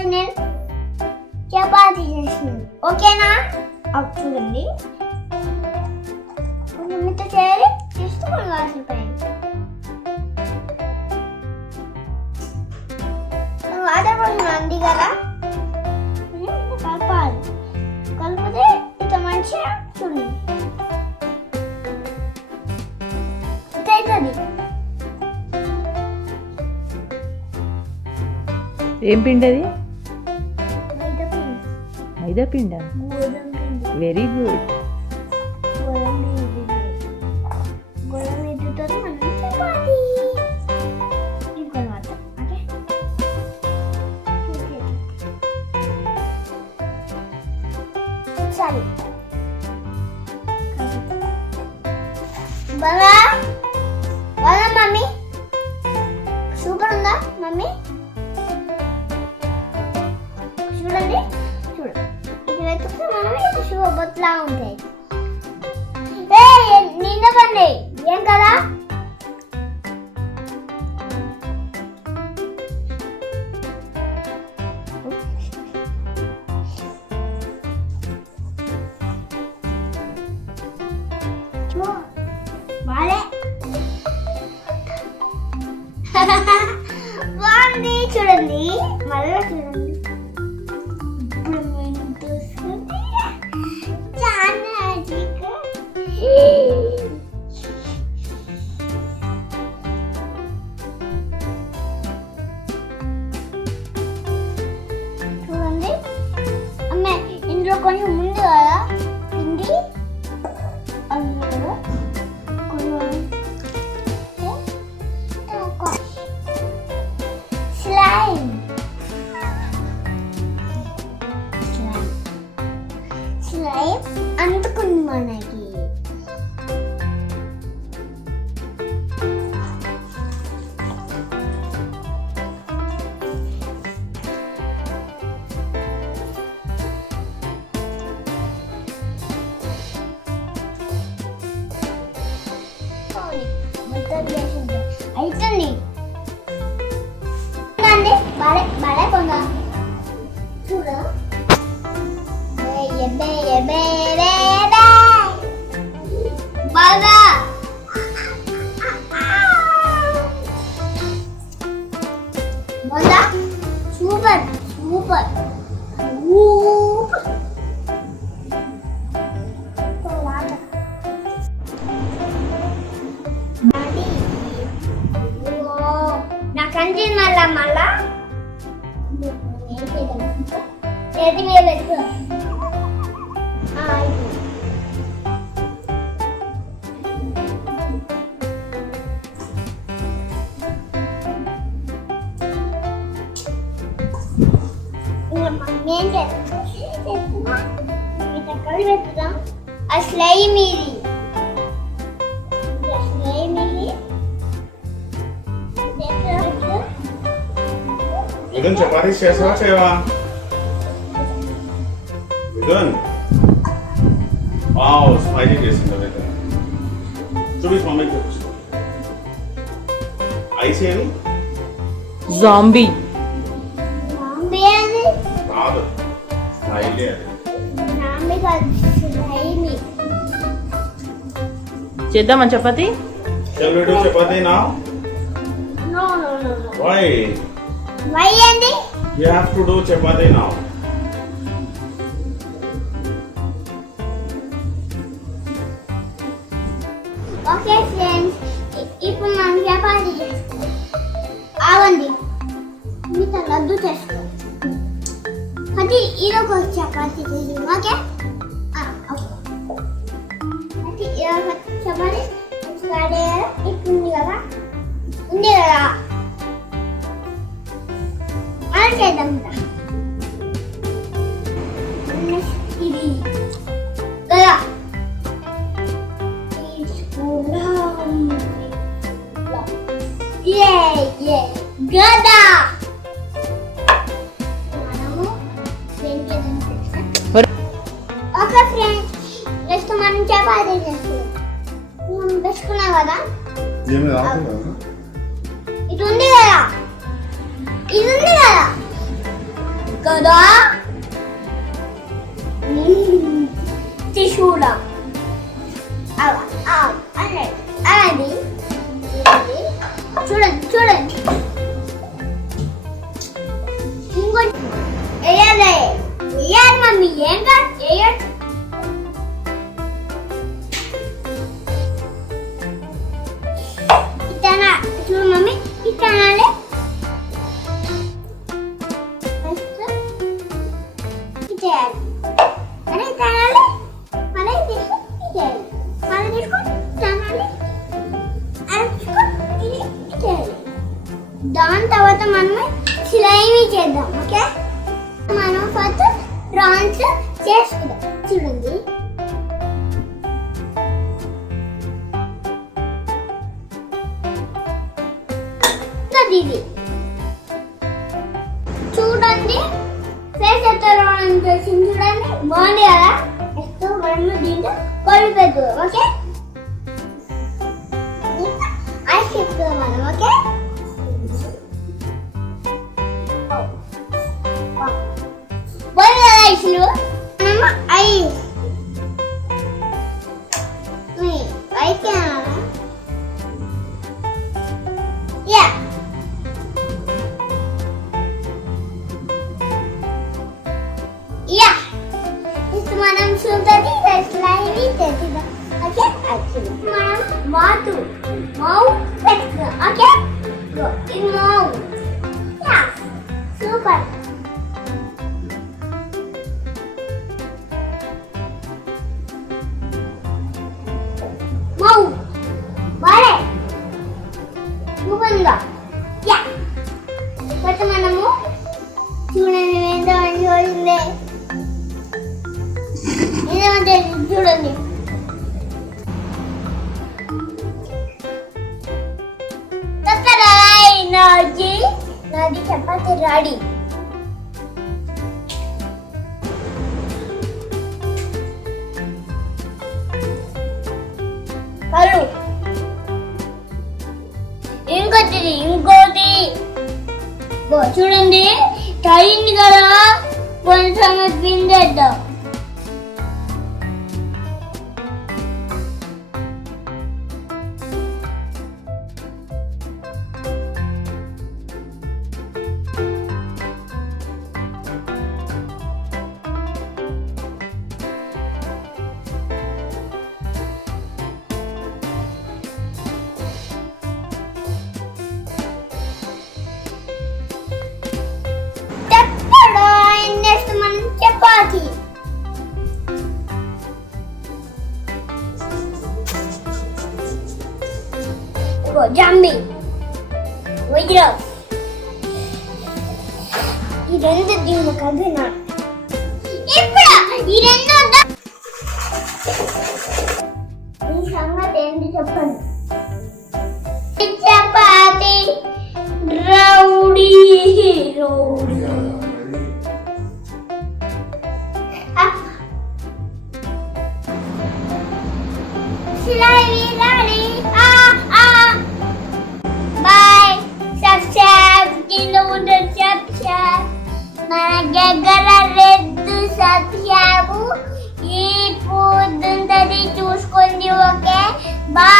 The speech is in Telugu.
ఈరోజు నేను చపాతీ చేస్తున్నాను. ఓకేనా? అప్పుడు చూడండి, కొంచెం ఇంత చేయాలి, తీసుకోండి వాటర్ పైన. వాటర్ పోసిన అంది కదా, కలపాలి. కలిపితే ఇట్లా మంచిగా చూడండి అవుతుంది. ఏం పిండి అది? మైదా పిండి. మైదా పిండా? Very good. గోధుమ పిండితో మనం చపాతీ ఇంకొనమాట. ఓకే, సరే. బాగా బాగా మమ్మీ, సూపర్ ఉందా మమ్మీ? చూడండి, చూడండి, ఇది వెతుకుతే మనమే శుభబొత్తులా ఉంటాయి. నిన్న పండి ఏం కదా? బాగుంది, చూడండి, మళ్ళీ చూడండి. ఇప్పుడు మేము చూసుకుంటే చాలా చూడండి. అమ్మే, ఇందులో కొంచెం ముందు కదా పిండి, అందులో స్లైమ్ స్లైమ్ అందుకుంది మనకి. అవుతుంది బాలే బాలే పొందా చూడు. బాగా బాగా సూపర్ సూపర్ నాకు అంజిన్ మళ్ళా మళ్ళా చేతి మీద పెట్టు. ఏం చక్కలు పెట్టుదాం. ఆ స్లైమ్ ఇది, స్లైమ్ ఇది. విధున్ చపాతీ చేసావా చేయవా? విధున్ వావ్, స్మైలీ చేసింది అదైతే. చూపించు మమ్మీకి, చూపించు. ఐస్ ఏది? జాంబీ. జాంబీ అది కాదు, స్మైలీ అది. జాంబీ కాదు, స్లైమ్. చేద్దామా chapati? Shall we do chapati now? No. Why? Why అండి? You have to do chapati now. Okay friends, ఇప్పుడు మనం చపాతీ చేస్తాం. ఆవండి, మీతో లడ్డు చేసుకో. అది ఇదొక చపాతీ చేద్దాం. ఓకే, అది ఇదొక చపాతీ స్టార్ట్ అయ్యారు. ఇప్పుడు ఉంది కదా మనం చేద్దాం. ఇది కదా గదా మనము ఓకే ఫ్రెండ్స్, నెక్స్ట్ మనం చపాతీ చేస్తాం. మనం పెట్టుకున్నాం కదా, ఇది ఉంది కదా, కదా త్రిశూలం అది చూడండి చూడండి ఇంకోటి వేయాలి వేయాలి మమ్మీ ఏం కాదు వేయచ్చు ఇతనా చూడు మమ్మీ ఇతనాలే చేయాలి అరే తినాలి మళ్ళీ చేయాలి మళ్ళీ తీసుకొని తినాలి చేయాలి దాని తర్వాత మనం స్లైమీ చేద్దాం ఓకే మనం ఫస్ట్ ప్రాన్స్ చేసుకుందాం చూడండి ఇది చూడండి ఫేస్ ఎత్తడం చేసింది చూడండి బాగుంది కదా నెక్స్ట్ మనం దీంట్లో కలిపేద్దాం ఓకే ఐస్ చెప్తాం మనం ఓకే బాగుంది కదా ఐస్లు మనం ఐస్ అయితే యా Yeah. This మనం చూద్దాది స్లైమీ చేద్దాం ఓకే మనం మౌత్ పెట్టుకుందాం okay in mouth yeah super mouth బాలే సూపర్గా యా ఫస్ట్ మనము చూడండి ఏంటో చూడండి ఇదేమంటే చూడండి నాది చపాతి రెడీ హలో ఇంకోటి చూడండి టైంది కదా కొంచెం పిండేద్దాం Chapati. Go jumping. Wait up. ఇదంతా దీని కదనా ఇప్పుడు ఇదంతా ఈ సంగతి ఏంటి చెప్పండి chapati rowdy rowdy Bye. Subscribe. Subscribe. మన దగ్గర రెడ్ సబ్స్క్రైబ్ ఈ పొద్దుంటది చూసుకోండి ఓకే బాయ్.